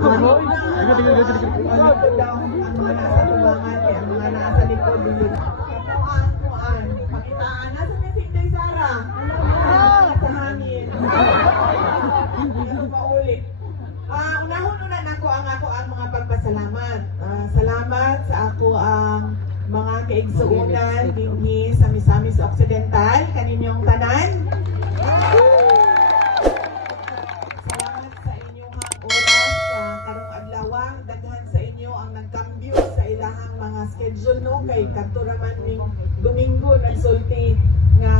ang mga nasa tubangan, ang mga nasa likod din. Kapuan, pakitaan. Nasa na si Inday Sara? Sa hangin. Ano pa ulit? Unahon-unan ako ang mga pagpasalamat. Salamat sa ako ang mga kaigsuunan dinhi sa Misamis Occidental, kaninyong tanan. Salamat sa inyong oras karong adlaw. Daghan sa inyo ang nagkambyo sa ilahang mga schedule no kay kadto raman ning Domingo nagsulti nga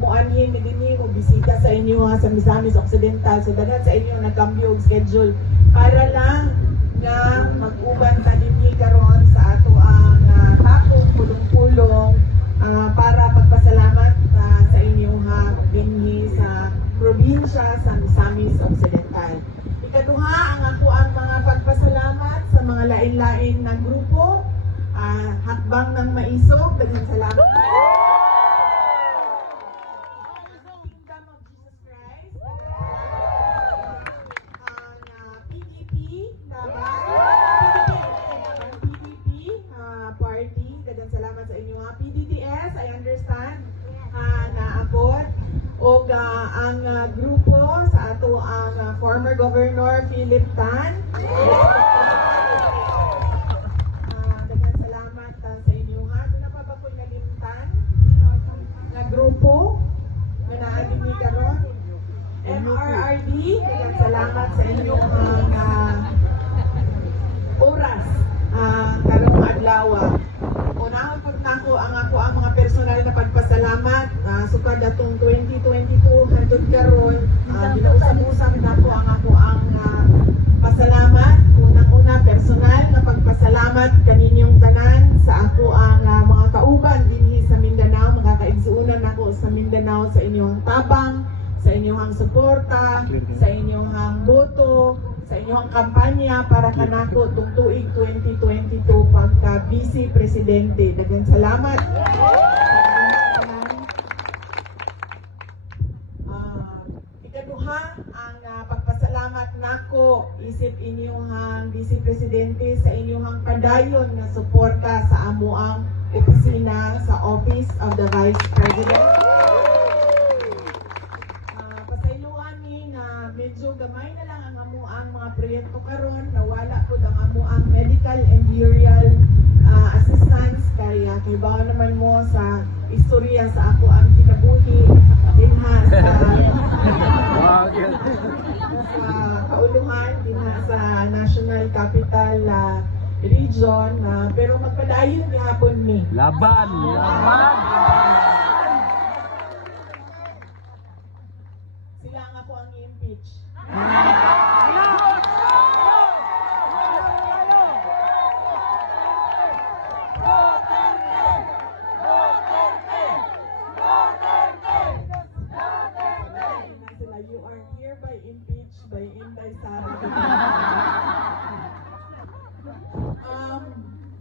muanhin ni dinhi mo bisita sa inyo sa Misamis Occidental. So daghan sa inyo nagkambyo og schedule para lang nga mag-uban ta dinhi karon sa ato ang tapong pulong-pulong para pagpasalamat sa inyong dinhi sa probinsya sa Misamis Occidental. Ikaduha ang ako ang mga pagpasalamat sa mga lain-lain na grupo, Hakbang ng Maisog, daghang salamat. Kingdom of Jesus Christ, PDP, party, daghang salamat sa inyo. PDTS, I understand, naabot. O ang grupo sa ato ang former Governor Philip Tan. Daghang salamat sa inyo ha. Doon pa ba ko'y nalimtan na grupo na naadin ni karon. MRRD, daghang salamat sa inyo oras karong adlaw. Unahon po nako ang mga personal na pagpasalamat sukad atong 2022 hangtod karon ginausab-usab nako ang pasalamat unang-una personal na pagpasalamat kaninyong tanan sa ako ang mga kauban dinhi sa Mindanao, mga kaigsuunan nako sa Mindanao sa inyong tabang, sa inyong suporta, sa inyong boto, sa inyong kampanya para kanako tung tuig 2022 pagka Vice Presidente. Daghang salamat. Ikaduha ang pagpasalamat nako isip inyong Vice Presidente sa inyong padayon nga suporta sa amuang opisina sa Office of the Vice President. Pasayloan ni na medyo gamay na lang ang amuang mga proyekto karon, nawala po ang amuang medical and burial assistance kaya kibaw naman mo sa istorya sa ako ang kinabuhi dinha sa kauluhan dinha sa National Capital Region pero magpadayon gihapon ni laban sila nga po ang i-impeach. You are hereby impeached by Inday Sara.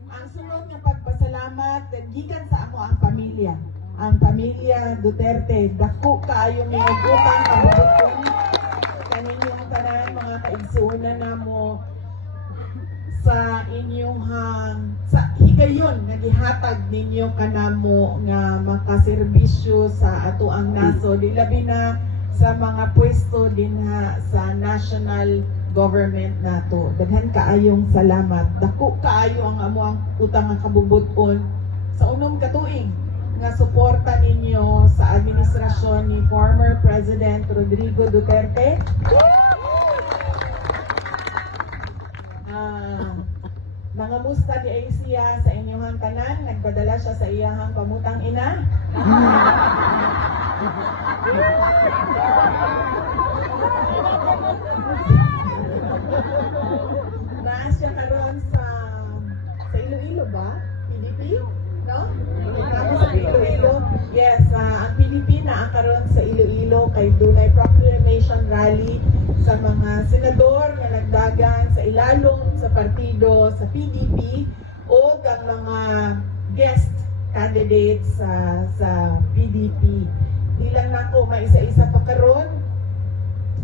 Ang sunod nga pagpasalamat gikan sa ako ang pamilya. Ang pamilya Duterte, dako kaayo may utang kabubuton kaninyong tanan mga kaigsuunan namo sa inyong sa higayon nga gihatag ninyo kanamo nga makaserbisyo sa ato ang naso di labi na sa mga pwesto dinha sa national government nato. Daghan kaayong salamat. Dako kaayo ang amo ang utang nga kabubuton sa unom ka tuig nga suporta ninyo sa administrasyon ni former President Rodrigo Duterte. Nangamusta di ay siya sa inyong tanan, nagpadala siya sa iyahang pamutang ina. Naa siya karon sa Iloilo ba? PDP? No? Sa Iloilo. Yes, ang PDP na karon sa Iloilo kay dunay proclamation rally sa mga senador na nagdagan sa ilalong sa partido sa PDP o ang mga guest candidates sa PDP. Di lang nako may isa-isa pa karon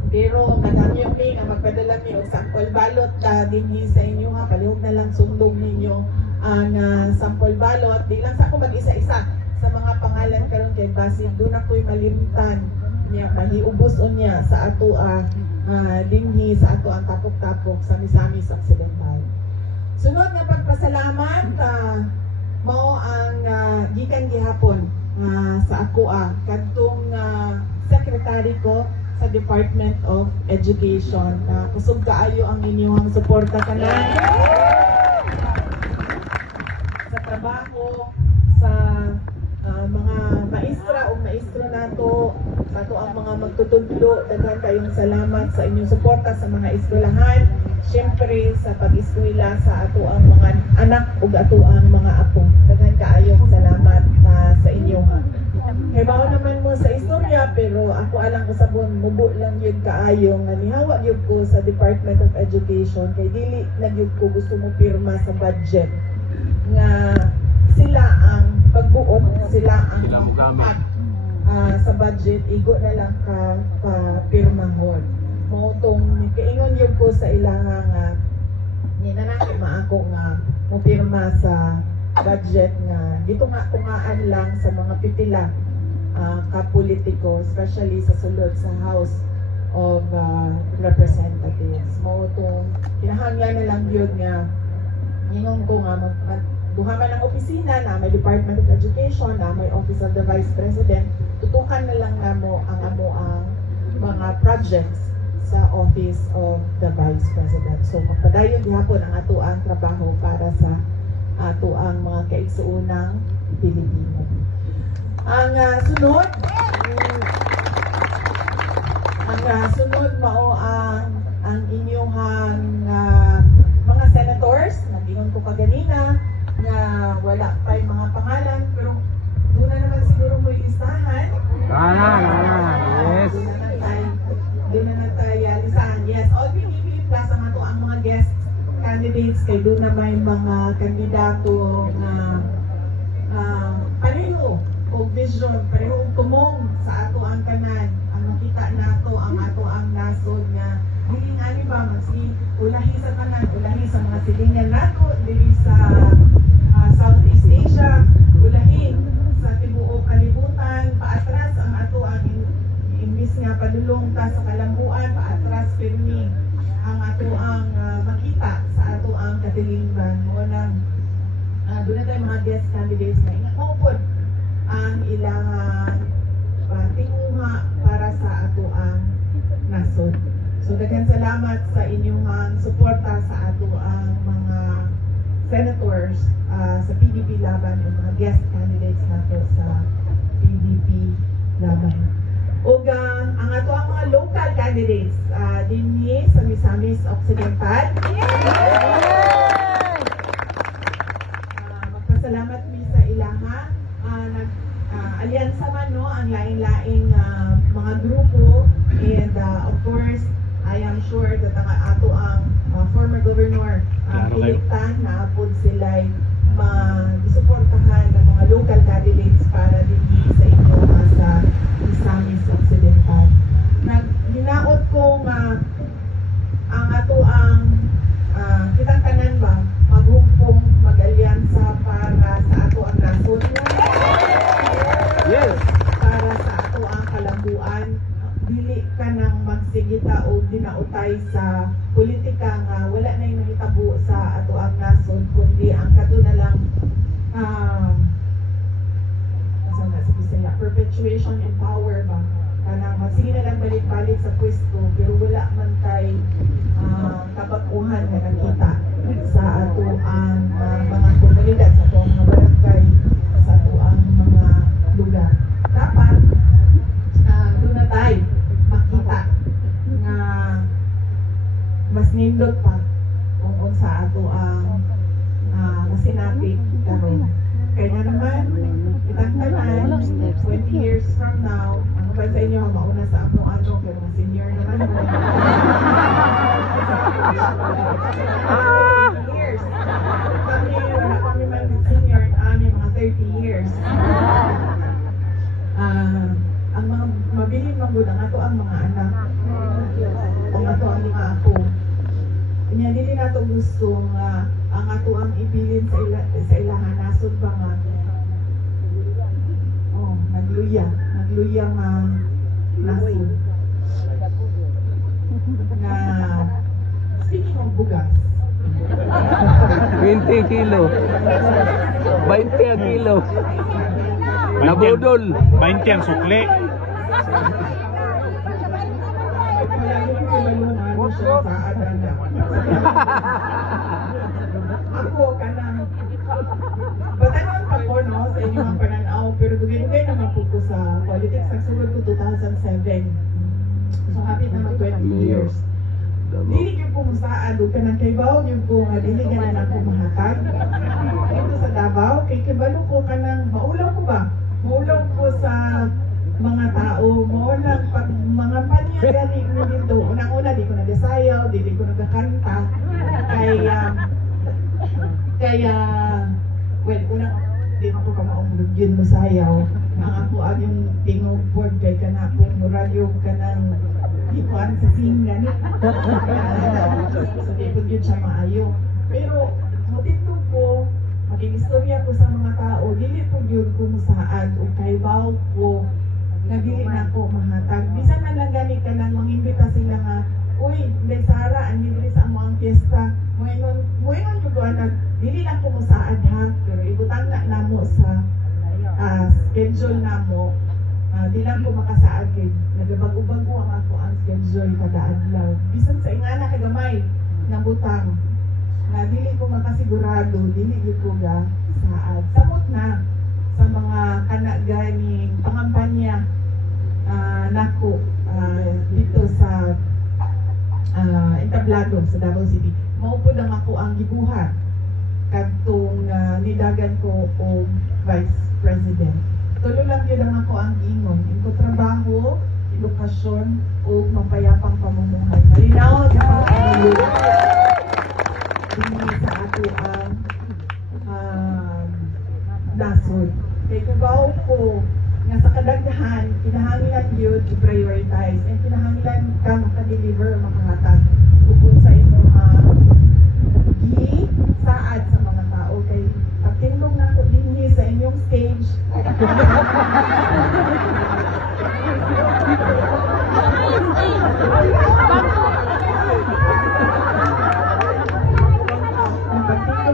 Pero kadamyo mi nga magpadala mi og sample balot dinhi sa inyo ha, palihog na lang sundog ninyo ang sample balot. Di lang sa ako mag-isa-isa sa mga pangalan karon kay basin doon ako'y malimtan niya mahiubos niya sa ato dinhi sa ato ang tapok-tapok sa Misamis Occidental. Sunod nga pagpasalamat mao ang gikan gihapon sa ako kadtong secretary ko sa Department of Education. Kusog kaayo ang inyong suporta kanan sa trabaho sa mga maestra o maestro nato, ato ang mga magtutudlo. Daghan kayong salamat sa inyong suporta sa mga eskwelahan, syempre sa pag-eskwela sa ato ang mga anak ug ato ang mga apo. Daghan kaayong salamat sa inyo ha. Kay bao naman mo sa istorya, pero ako alang ko sabon mubo lang yun kaayo nga nihawa yun ko sa Department of Education kay dili na yun ko gusto mo pirma sa budget nga sila ang pagbuot, sila ang pag sa budget, igo na lang ka pirmahon. Mo tong kaingon yun ko sa ilang ninanaki maako nga mo pirma sa budget nga dito nga tungaan lang sa mga pipila kapolitiko, especially sa sulod sa House of Representatives. Mo itong kinahanglan na lang yun nga ningon ko nga duha man ang opisina na may Department of Education, na may Office of the Vice President, tutukan na lang namo ang mga projects sa Office of the Vice President. So magpadayon gihapon ang ato ang trabaho para sa ato ang mga kaigsuunang Pilipino. Ang sunod mao ang inyong mga senators. Nagingon ko kaganina nga wala pa yung mga pangalan, pero doon na naman siguro mo listahan. Yes. Doon na tayo listahan. Yes, all PDP plus ang ato ang mga guest candidates kay doon na may mga kandidato na pareho o vision, pareho tumong sa ato ang kanan, ang makita nato ang ato ang nasod nga dili nga ni ba si ulahi sa kanan, ulahi sa mga silingan nato dili sa Southeast Asia, ulahi sa tibuok kalibutan, paatras ang ato ang imbis nga padulong ta sa kalambuan, paatras pirmi ang ato ang makita sa ato ang katilingban. Mo nang doon na tayo mga guest candidates na ingat mo po ang ilang tinguha para sa ato ang nasod. So daghang salamat sa inyong suporta sa ato ang mga senators sa PDP laban o mga guest candidates nato sa PDP laban. O ang ato ang mga local candidates dinhi sa Misamis Occidental. Magpasalamat mi sa ilaha. Alyansa man no ang laing-laing mga grupo, and of course I am sure that ang ato ang former governor Piliktan na apod sila'y masuportahan ng mga local candidates para din sa inyo sa Misamis Occidental. Hinaot ko ang ato ang kitang tanan ba maghumpong mag-alyansa para sa ato ang nasod. Yes. Para sa ato ang kalambuan, dili ka nang magsigita o dinautay sa politika nga wala na yung hitabo sa ato ang nasod, kundi ang kato na lang perpetuation in power ba, kanang magsige na lang balik-balik sa pwesto pero wala man kay kabakuhan na nakita sa ato ang mga komunidad, sa ato ang mga barangay, sa ato ang mga lugar. Dapat doon na tayo makita nga mas nindot pa kung sa ato ang masinapit karon. Kaya naman kitang tanan 20 years from now, ano ba sa inyo mauna sa ako ano, pero mga senior naman mo. 30 years. Wala kami man senior, mga 30 years. Ang mga mabilin man gud ang ato ang mga anak. Ang ato ang mga apo. Kanya dili nato gusto nga ang ato ang ibilin sa ilahan nasod ba nga nagluya nga nasod. Na speaking of bugas, 20 kilo. 20 ang kilo. Nabudol. 20 ang sukli. ako kanang batanon pa ko no sa inyong pananaw pero dugay naman po ko sa politics. Nagsulod ko 2007, so happy naman 20 years. Dili yung po musaan doon ka ng kaybaw yung po nga dili ka na ako mahatag ito sa Davao kay kibalo ko ka ng maulaw ko sa mga tao mo lang pag mga panya gani mo dito unang-una di ko nagasayaw dili ko nagakanta kaya well unang di ko ka maunglugin mo sayaw ang ako ang yung tingog board kay kanapong muralyo ka ng ikuan sa singan so di ko yun siya maayo pero matito ko makinistorya ko sa mga tao dili po yun kung saan o kaybaw ko na dili na ko mahatag bisan na lang gani ka nang mangimbita sila nga uy Day Sara ani dili sa among fiesta moingon yung kuan dili lang ko musaad ha pero ibutang na namo sa schedule namo. Di lang ko makasaad kay nagabag-ubag ko ang ako ang schedule kada adlaw. Bisan sa ingana kagamay na butang na dili ko makasigurado, dili gyud ko ga saad. Samot na sa mga kanaganing pangampanya nako dito sa entablado sa Davao City. Mao pud ang ako ang gibuhat kadtong nidagan ko og Vice President. Tulo lang yun ang ako ang ingon. Ito trabaho, edukasyon, o mapayapang pamumuhay. Malinaw sa pag-ulo. Hindi sa ato ang nasod. Kaya kabaw ko nga sa kadagdahan, kinahangilan yun i-prioritize and kinahangilan ka makadeliver, makahatag. Bukod sa ito saad sa mga tao. Kay pagtindog na ako din sa inyong stage. Pagtindog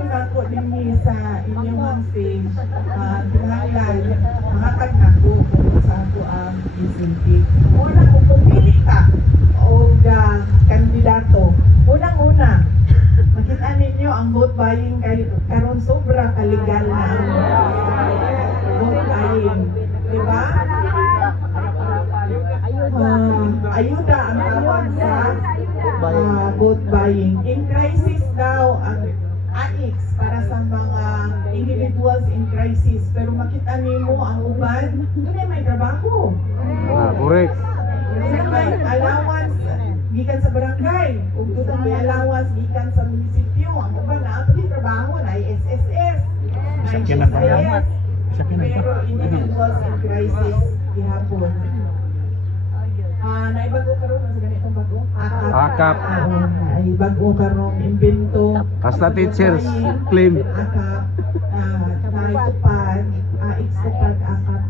na ako din sa inyong stage, kinahanglan makatag na ko kung sa ako ang incentive. Una kung pumili ka o kandidato, unang-una makita ninyo ang vote buying karon sobra kaligal na ang vote buying, di ba? Ayuda ang tawag sa vote buying. In crisis daw ang AIX para sa mga individuals in crisis, pero makita nimo ang uban doon may trabaho. Correct. Doon may allowance gikan sa barangay, ug doon may allowance gikan sa munisipyo. Ang uban na ang trabaho na SSS, na GSIS, pero individuals in crisis gihapon. Naibago karon sa ganitong bago? Akap. Naibago karon imbento. Hasta teachers claim. Akap. Naitupad. Ikstupad akap.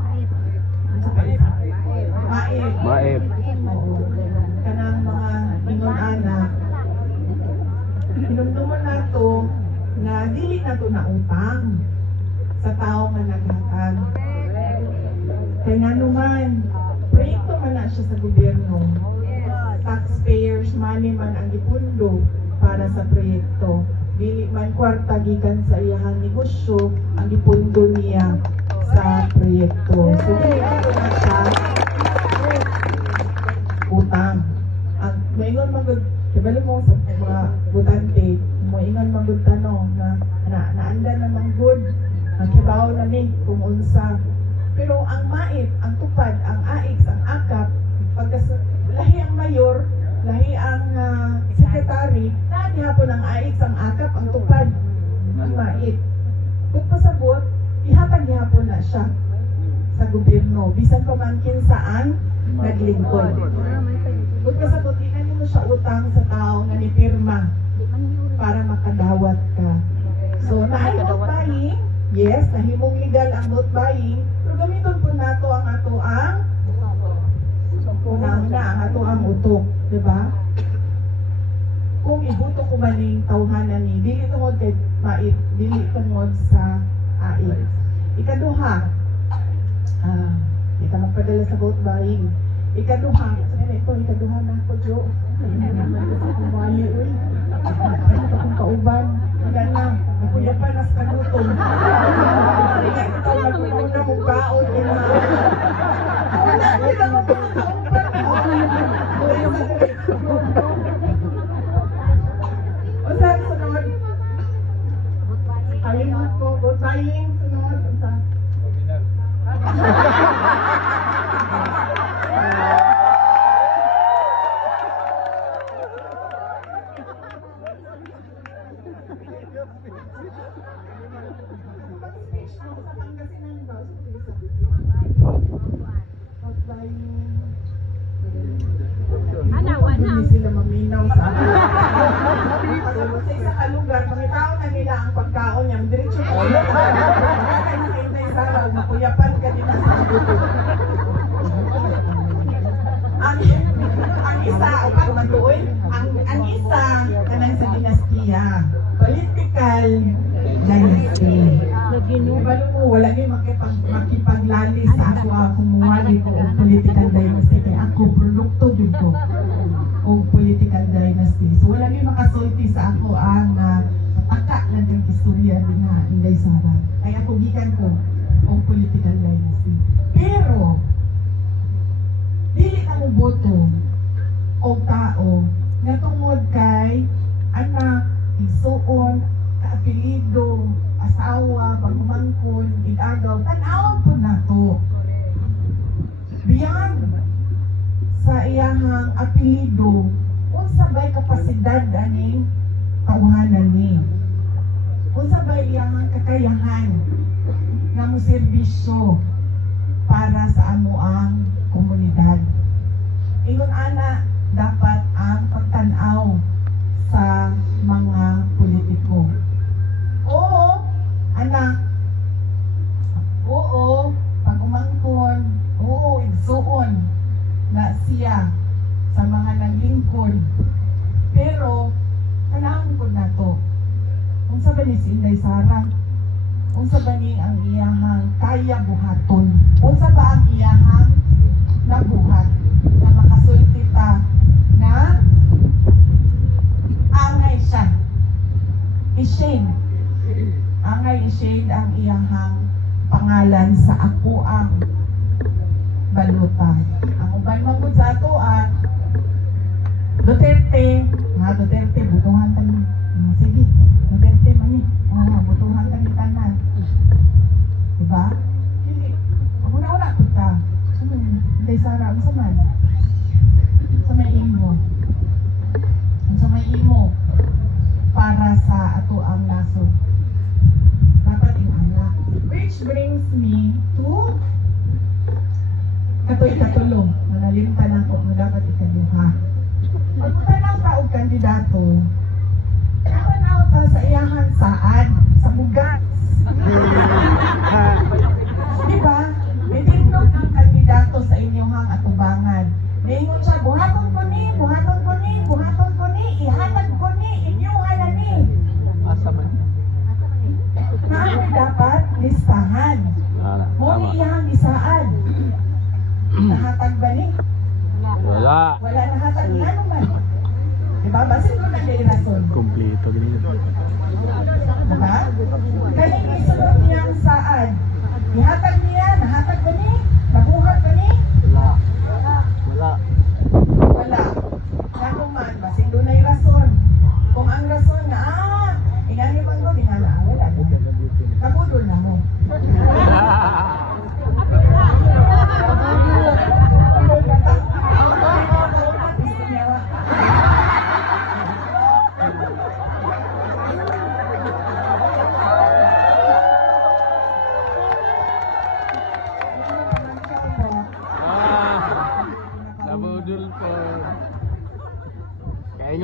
Maep. Oo. Kanang mga ingon anak. Hinumduman na to na dili na to na utang sa tao nga naghatag. Kaya nga naman, proyekto man na siya sa gobyerno. Taxpayers money man ang gipundo para sa proyekto. Dili man kwarta gikan sa iyahang negosyo ang gipundo niya sa proyekto. So dili ito na siya utang. Ang moingon magud kibalo mo sa mga butante, moingon magud tanong na naanda namang good. Ang kibaw na ni kung unsa. Pero ang MAIP, ang tupad, ang AIX, ang AKAP, lahi ang mayor, lahi ang sekretary, lahi hapon ang AIX, ang AKAP, ang tupad, ang MAIP. Kung pasabot, ihatag hapon na siya sa gobyerno. Bisan pamangkin saan naglingkod. Kung kasabot, mo siya utang sa tao nga ni pirma para makadawat ka. So, naay vote buying, yes, nahimong legal ang vote buying, pero gamiton po nato ang ato ang unang ang ato ang utok, di ba? Kung ibuto ko maning tawhanan ni dili tungod kay mait, dili tungod sa ait. Ikaduha, di ka magpadala sa vote buying. Ikaduha, ikaduha na ko, Jo. Kumali, uy. Ito kong kauban. Wala na. Nakuya pa nas kagutom. Ito nagpupunta mong kaon. Wala, kita mo pa kauban. O saan sunod? Kalimut ko, vote buying. Sunod. O saan? Hindi sila maminaw sa akin. Sa isang kalugar, pangitao na nila ang pagkaon niya. Diretso ko. Kaya nakintay sa araw, makuyapan ka nila sa buto. Ang isa, o pag matuoy, ang isa, kanang sa dinastiya. Political dynasty. Ibalo mo, wala niyo makipaglalis sa ako kumuwali ko o political dynasty. Kaya ako, produkto dito o political dynasty. So wala niyo makasulti sa ako ang pataka lang ng istorya din na Inday Sara. Kaya ako gikan ko o political dynasty. Pero, dili ka mo boto o tao na tungod kay anak, igsuon, kaapelido, asawa, pagmangkon, igagaw, tanawang po na to. Beyond sa iyahang apelido, unsa ba'y kapasidad aning tawhanan ni? Unsa ba'y iyahang kakayahan nga mo serbisyo para sa amuang komunidad? Ingon ana, dapat ang pagtanaw sa mga politiko. Oo, anak. Oo, pag-umangkon. Oo, igsuon na siya sa mga naglingkod. Pero, kanaan ko na to. Unsa ba ni si Inday Sara? Unsa ba ni ang iyahang kaya buhaton? Unsa ba ang iyahang nabuhat na makasulti ta na angay siya? I-shade. Angay i-shade ang iyahang pangalan sa ako ang baluta. Ang uban mangod sa ato Duterte, Duterte, butuhan tani. Sige, Duterte mani. Butuhan tani tanan. Diba? Hindi. Una-una ko ta. Inday Sara, ang saman. Sa may imo. Sa may imo. Para sa ato ang nasod. Dapat ingana. Which brings me to ikatulo. Manalimtan ako na dapat ikaduha. Pag tanaw ka og kandidato, tanaw ka sa iyahan saan? Sa bugas. Diba? Itindog ang kandidato sa inyong atubangan. Naingon siya, buhaton ko ni, buhaton ko ni, buhaton ko ni, ihanag ko ni, inyong ni. Asa man? Naano dapat listahan. Mo ni iyang isaan. Nahatag ba ni? Wala. Wala nahatag ni ano man. Diba? Basin ko na kay rason. Kompleto ganito. Diba? Kaya isunod niyang saan. Ihatag niya, nahatag ba ni? Nabuhat ba ni? Wala. Wala. Wala. Ano man, basin doon ay rason. Kung ang rason na, ingani man doon, ingala, wala. Kabudol na mo.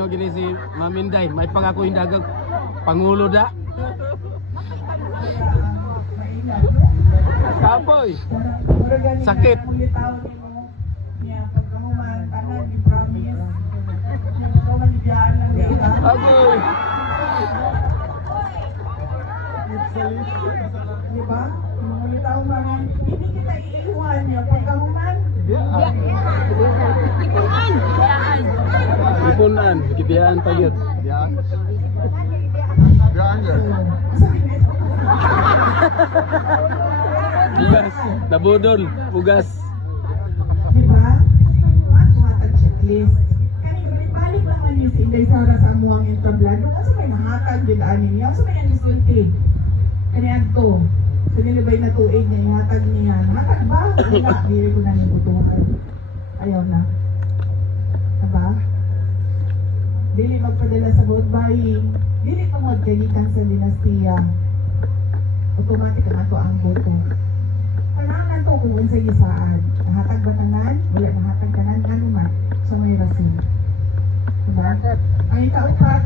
Inyo gini si Maminday, may pangako yung dagang pangulo da. Kapoy. Sakit. Agoy. Diba? Mangulitaw mga hindi kita iiwan niya pagkahuman. Ipunan, gibiyaan pa yun. Bugas, nabudol, bugas. Diba? Matag checklist. Kani balik naman yung si Inday Sara sa amuang entablado. Kasi may mahatag din ani niya. Kasi may anisulti. Kani adto. So nilibay na tuig niya, ihatag niya. Mahatag ba? Wala, dili ko na nibutuhan. Ayaw na. Diba? Dili magpadala sa vote buying. Dili tungod kagikan sa dinastiya. Automatic ang ato ang boto. Kailangan to kung unsay gisaan. Nahatag ba tanan? Wala nahatag tanan. Ano man? So may rason. Diba? Ang ikaupat.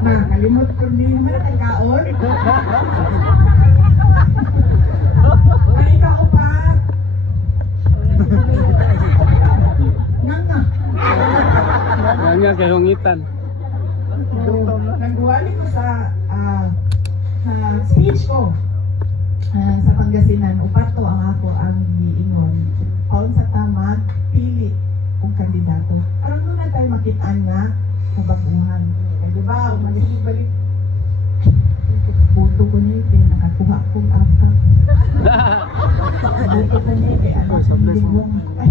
Ma, kalimot ko niyo. Wala kay kaon. Ang ikaupat. Nga. Nga kahungitan. Nagwali ko sa speech ko sa Pangasinan. Upat to ang ako ang giingon. Paun sa tama, pili kung kandidato. Aron doon na tayo makitaan nga kabaguhan. Eh, di ba, umalis yung balik. Boto ko niya, kaya nakakuha kong apa. Boto ko niya, kaya anak hindi mo. Ay,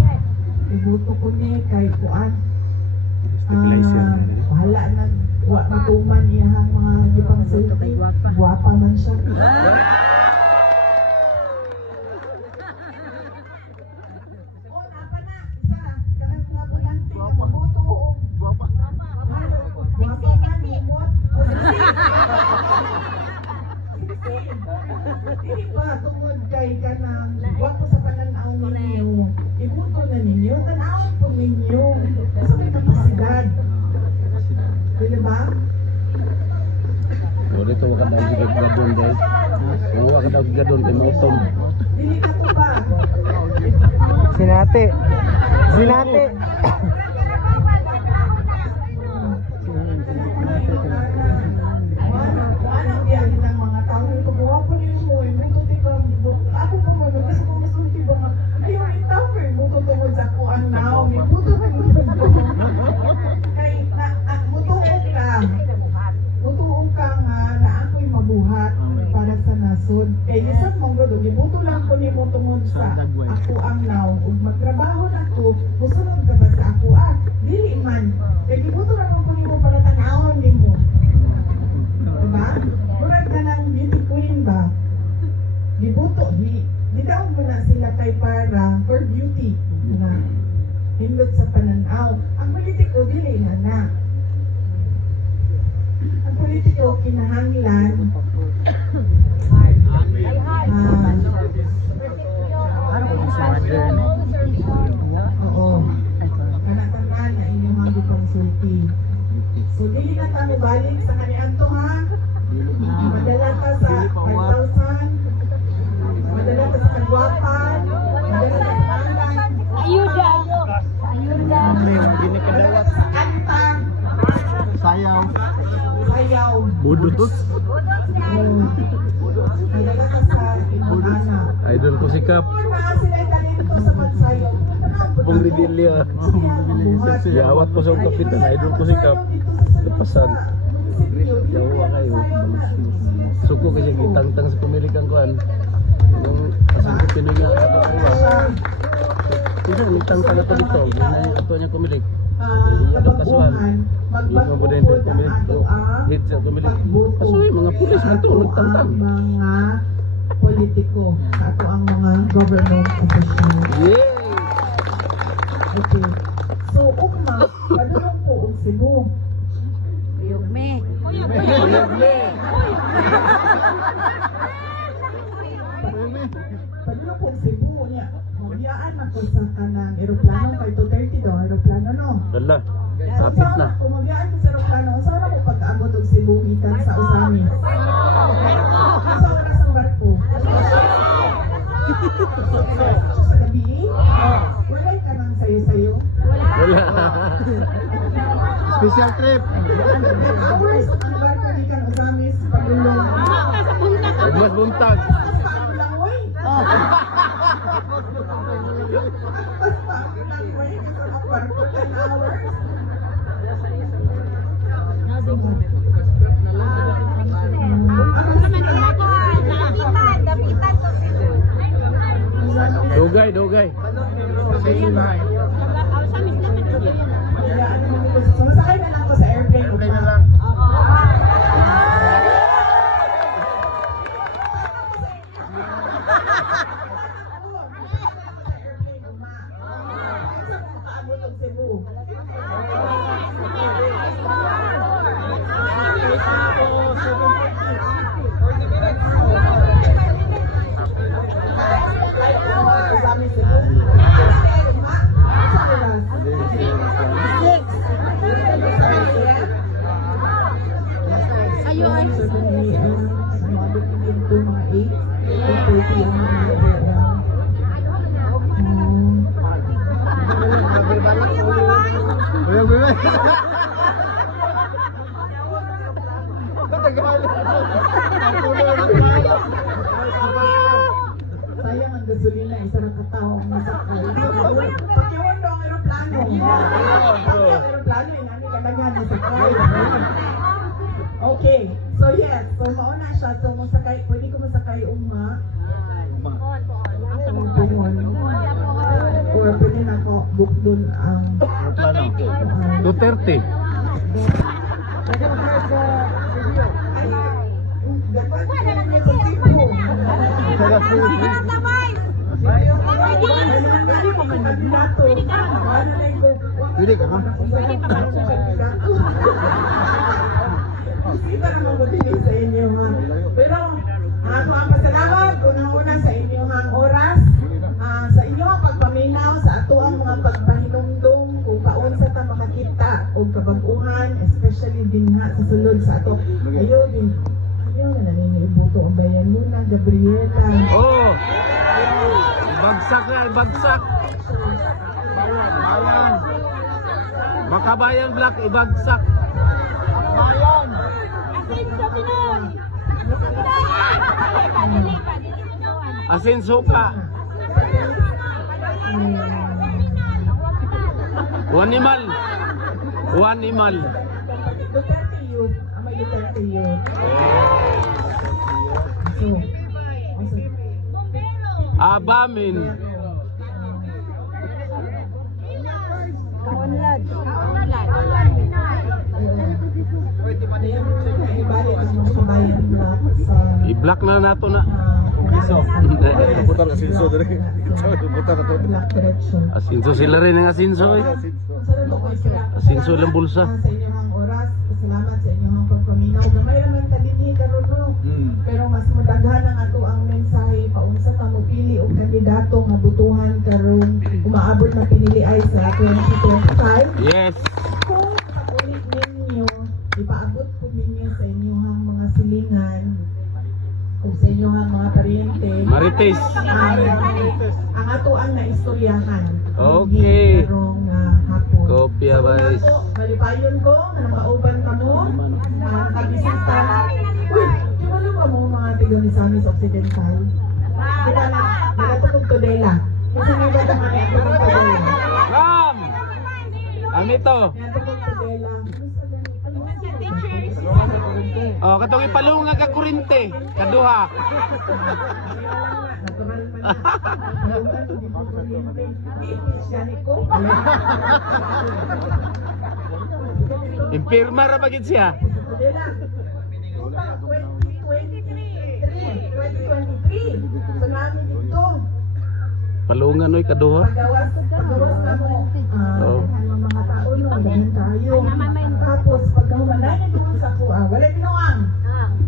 boto ko niya, kay kuan. Wala na, matuman iyahang mga gipang sulti. Guwapa man siya. O, napa na, isa, kanang mga bulante, mabuto. Guwapa man, umot. Hindi ba, tungod kay kanang guwapo sa pananaw ninyo. Ibuto na ninyo, tanawin po ninyo. Kasi may kapasidad. Pwede ba? Wala ito waka daw gigadon dahil. Waka daw gigadon kay mautom. Dili ka ko ba? Sinate. Sinate. Anong biyahe ng mga tao? Ito buha pa rin mo. May tuti ka. Ako pa man. Kasi kung masunti ba nga. Ayaw yung tao ko. Buto tungod sa kuang nao. May buto na kay mutuong ka. Mutuong ka nga na ako'y mabuhat para sa nasod. Kay isang mong gado. Gibuto lang ko ni mo tungod sa ako ang nao. Ug magtrabaho na ko. Musunod ka ba sa ako? Dili man. Kay gibuto lang ko ni mo para tanawon ni mo. Diba? Murag na ng beauty queen ba? Gibuto, di daw mo na sila kay para for beauty. Na hindot sa pananaw. Ang politiko, dili na na. Ang politiko, kinahanglan. Oo. Kanatanan na inyong mga konsulti. So, dili na tayo balik sa kaniang to ha. Madala ka sa 5,000. Madala ka sa kagwapan. Madala ka sa pangan. Ayuda. Ayuda. Madala ka sa kanta. Sayaw. Sayaw. Budot. Madala ka sa inyong anak. Idol ko si Kap. Kung na sila talento sa magsayaw, Pong ridilya. Yawat ko sa kapitan. Idol ko si Kap. Lepasan. Yawa kayo. Suko kasi gitangtang sa pumilikan kuan. Yung asal ko pinunya ako kayo. Kasi nitangtang ako dito. Yung ato niya kumilik. kabaguhan, magpagpupod ang ato ang pagboto Asuy, mga pulis sa na to, ato nagtangtang. ang mga politiko, sa ato ang mga government officials. Yay! Okay. So, ugma, padulong po og Cebu. Paglo po Cebu niya. Mabiyaan ako sa kanang eroplano kay 2:30 daw eroplano no. Dala. Kapit na. Kung mabiyaan ko sa eroplano, sa oras mo pag-abot og Cebu gikan sa Usami. Sa oras ang barko. Sa gabi. Wala ka nang sayo-sayo. Wala. Special trip. Hours ang barko gikan Usami sa pagulong. Mas buntag. Dugay, dugay. Sumasakay na lang ako sa airplane. Okay na lang. Sayang ang gasolina, isa na katao ang masakay. Pakiwan daw ang aeroplano. Pakiwan aeroplano, inani ka na yan, masakay. Okay, so yes, so mauna siya, so masakay, pwede ko masakay uma. Or pwede na ako book dun ang Plano. 2:30. Pwede ka ha? Kita naman ko din sa inyo ha. Pero ako ang pasalamat unang-una sa inyong oras, sa inyong pagpaminaw sa ato ang mga pagpahinumdum kung kaunsa ta makakita o kabaguhan, especially din ha sa sulod sa ato. Ayaw na naninibuto ang bayan Luna, Gabriela. Oh! Bagsak na, bagsak. Makabayang Black, ibagsak. Asenso pa. Wanimal. Wanimal. Duterte youth, may Duterte youth. So, Abamin. Kaunlad. ibalik ang mga kabayan block sa I-block na nato na. Putar ka sinso dali. Putar na to. block direction. Asinso sila rin ang asinso eh. Asinso lang bulsa. Sa inyong oras, salamat sa inyong pagpaminaw. Gamay naman talini karon no. Pero mas madaghan ang ato ang mensahe paunsa ta mo pili og kandidato nga butuhan karon umaabot na pinili ay sa 2025. Yes. Kung kapulit ninyo, ipaabot po ninyo sa inyong mga silingan o sa inyong mga pariente. Marites. Ang ato ang naistoryahan. Okay. Karong hapon. Kopya guys. Malipayon ko, na mauban ka mo, kabisita. Uy, di ba ba mo mga tiga-Misamis Occidental? Di ba na, nagatutog Tudela. Kasi may ba naman nagatutog Tudela? Ram! Ano ito? Nagatutog Tudela. Oh, katong ipalong nga ka kurente. Kaduha. Natural man. Impirma ra bagid siya. 2023. So namin dito. Palungan oy kaduha. Pagawas na mo. Oo. Ang mga tao no, ganun tayo. Tapos pagkahumanan dito sa kuha, wala ginuang.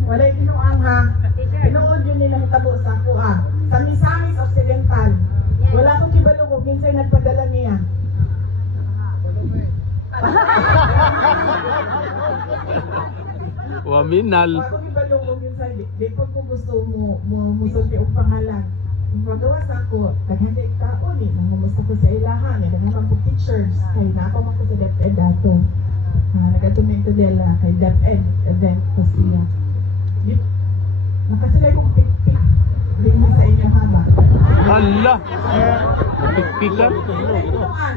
Wala ginuang ha. Pinood yun nila hitabo sa kuha. sa Misamis Occidental. Wala akong kibalo kung kinsay nagpadala niya. Waminal. Wala akong kibalo kung kinsay. Di pa ko gusto mo musulti ang pangalan. Ang pagawas ako, kaghanday taon eh, nangumusta ko sa ilahan, eh, nagnaman ko pictures, kay napamak ko sa DepEd dato. Nagatumento nila kay DepEd event ko siya. Nakasilay kong pick-pick din mo sa inyo haba. Hala! Pikpikan? Ituan,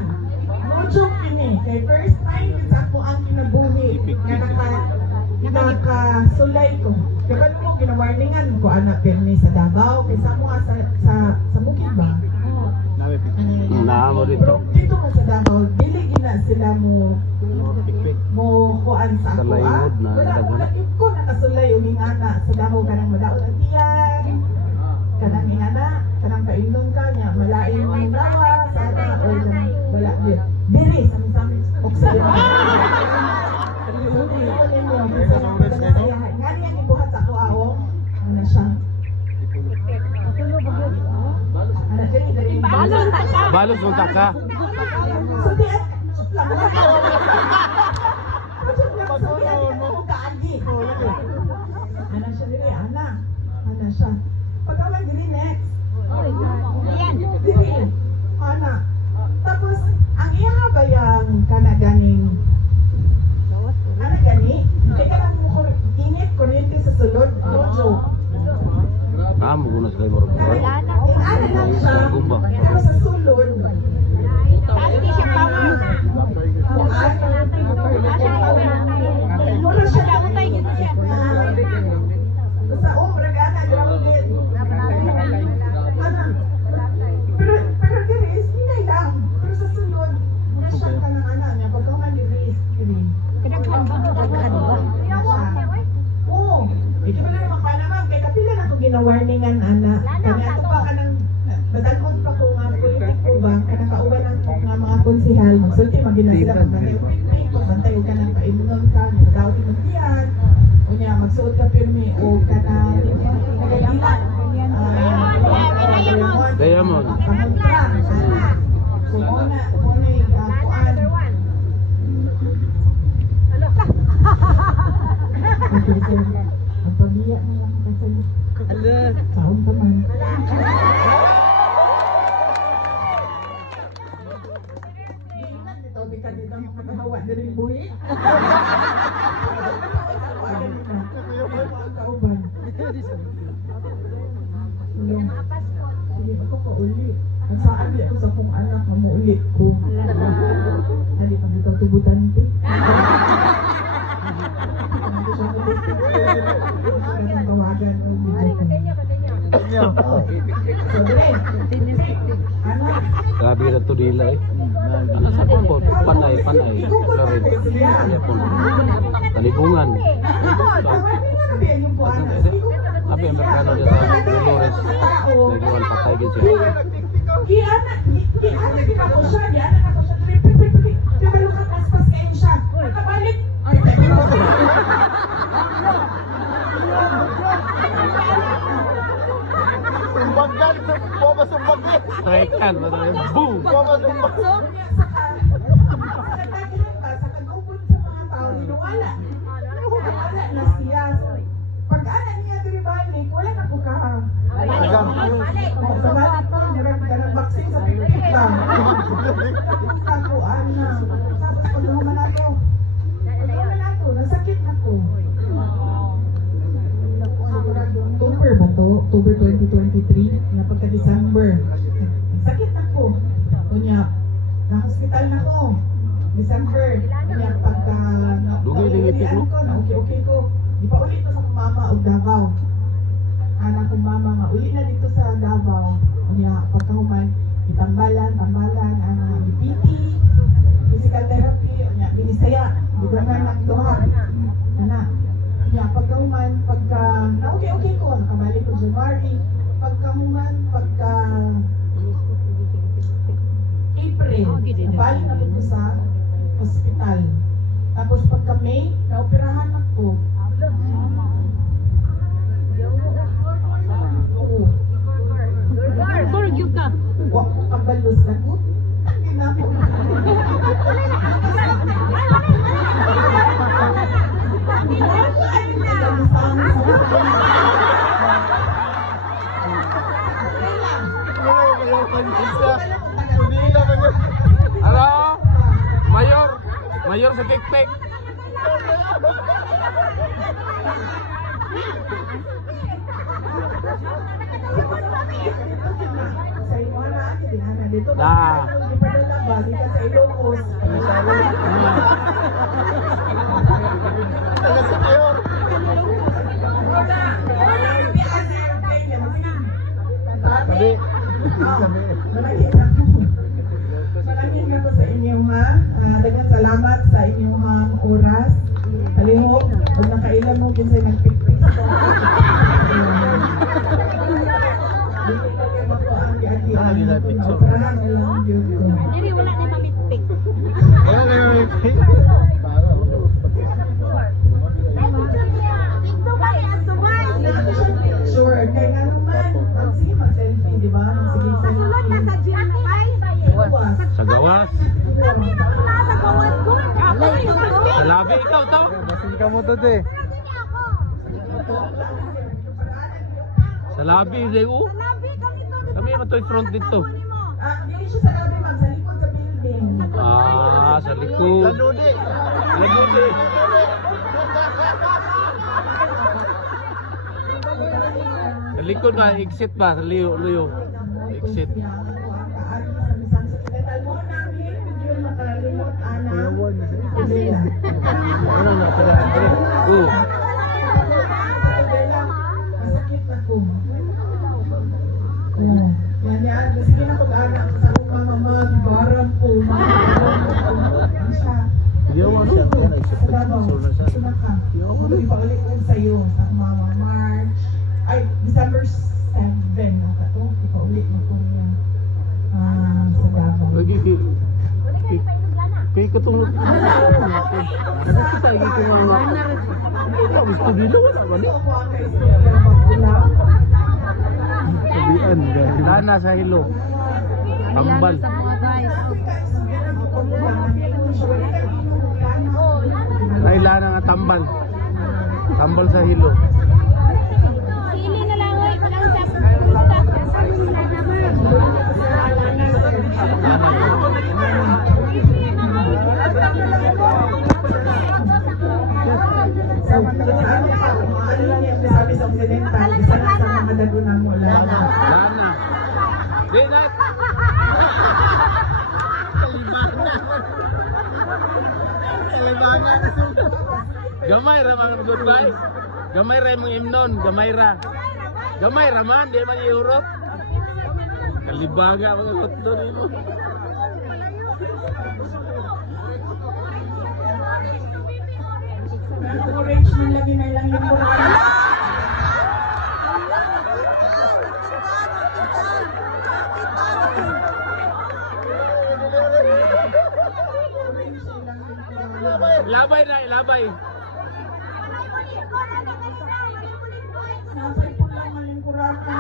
no joke ini, kay first time sa ako ang kinabuhi, nakasulay ko. Kaya mo, ginawarningan ko anak pirmi sa Davao, kaysa mo sa Bukid ba? Naamo dito. Pero dito mo sa Davao, dili gina sila mo kuan sa Sa ako. layod na, Wala daghan. ko nakasulay uling ana sa Davao kanang madaot ang tiyan. Kanang ingana, kanang paindong ka niya, malain mo yung dawa, sa ana o wala din. Dili sa misami oksidan. Ngani yan ibuhat sa ako awong. Ano siya? Ano dili. Balos mo ka. So di at Ana siya dili, ana. Ana siya. Pagkaman dili next. Dili. Ana. Tapos ang iya bayang kana ganing ana gani. Kaya lang mo init kuryente sa sulod. No joke. Amo ko na sila mo. Ana lang siya. Pero sa sulod. Hindi siya pangit. Mura siya Siya utay gito siya. sa umra gana grounded. Ana. Pero diri is hinay lang. Pero sa sulod, mura siya ka ng ana niya. Pagka man diri is diri. Kadaghan ba? Oo. Ito ba na naman ka naman. Kaya kapila na ko ginawarningan, ana. Kaya ito pa ka ng badalhon pa ko nga politik ko ba. Kaya kauban ang nga mga konsihal. Magsulti, magina sila. Magbantay o pipik. Magbantay o ka ng painunon ka. Nagdawat yung magdiyan. O niya, magsuot ka pirmi. O ka na nagagila. Diamond. Kamuntra. So, muna yung kuan. Okay, sir. Ang pamilya na lang kasi. Kaon pa man. Ingat dito, di ka dito makahawa na rin buhi. Ang kauban. Tulong. Hindi ako pauli. Ang saan di ako sa kong anak, mamuulit ko. Dali pa dito tubutan ko. Ganang tawagan o video ko. Sobre. Anak. Grabe na to nila eh. Ano sa po? Panay. Lorin. Kaya po. Talibungan. Abi ang merkado dyan sa Dolores. Nagluwan patay gin siya. Nakabalik. Sumbagan! Boma sumbagan! Strikan. Boom! Boma sumbagan! Pag-anak niya diribalik, wala na po ka. Sa balik pa, marami ka ng vaccine sa pipit lang. Ako, anak. Tapos pag-naman ako. Pag-naman ako, nasakit na ko. October ba to? October 2023, na pagka-December. Sakit na ko. Kunya, na-hospital na ko. December. Kunya, pagka... Dugay din ipit mo? Okay ko. Di pa ulit na sa mama o Davao. Anak kong mama nga, uli na dito sa Davao. Kunya, pagkahuman, itambalan, BP, physical therapy, kunya, binisaya. Di ba nga nakdoha? Anak. Yeah, pagkahuman, na-okay ko, nakabalik ko January, pagkahuman, April, nabalik na ko sa hospital. Tapos pagka May, naoperahan ako. Oo. Wa ko kabalos na ko. Ginako. Halo? Mayor? Mayor sa Tiktik? Sa imo na kinahanglan dito. Da. Ipadala ba dito sa Ilocos. Sabi. Maraming na po sa inyo ha. Daghang salamat sa inyong oras. Palihog, kung nakailan mo kinsay nagpikpik sa dito pa kayo makuhaan kay Ate Ann. Operahan na lang yun. Diri wala na mamitpik. Sure, kaya nga naman. Sige, mag-selfie, di ba? Sige, selfie. Buwas. Sa gawas? Alay ko. Sa labi ikaw to? Masin ka mo to, te. Sa labi, Zeu? Kami matoy front dito. Dili siya sa labi, ma'am. Sa likod sa building. Ah, sa likod. Ladudi. Ladudi. Sa likod ba? Exit ba? Sa liyo, liyo. Exit. Ano na, pala. Oh. Masakit na ko. Oh, yan yan. Sige na pag-anak sa mga mama, barang po. Siya. Yawa, no? Ito na ka. Ipaulit ko sa'yo sa mama March. Ay, December 7. Ito, ipaulit mo ko yan. Sa Davao. Lagi kay katulog. Kita gitu mga. Gusto dilo wala ba ni? Ito ako ang kaistorya magulang. Sabihan, guys. Lana sa hilo. Tambal. Sa mga guys. Ay lana nga tambal. Tambal sa hilo. Sili na lang oy pag ang Sa sabi sa Occidental, isa na sa mga dagunan mo lang. Lana. Dinat. Gamay ra mga goodbye. Gamay ra mong imnon, gamay ra. Gamay ra man, di man Europe. Kalibaga mga kotdo nimo. Orange nila ginailang yung mga. Labay na, labay. Nasa ipon lang ang lingkurakan.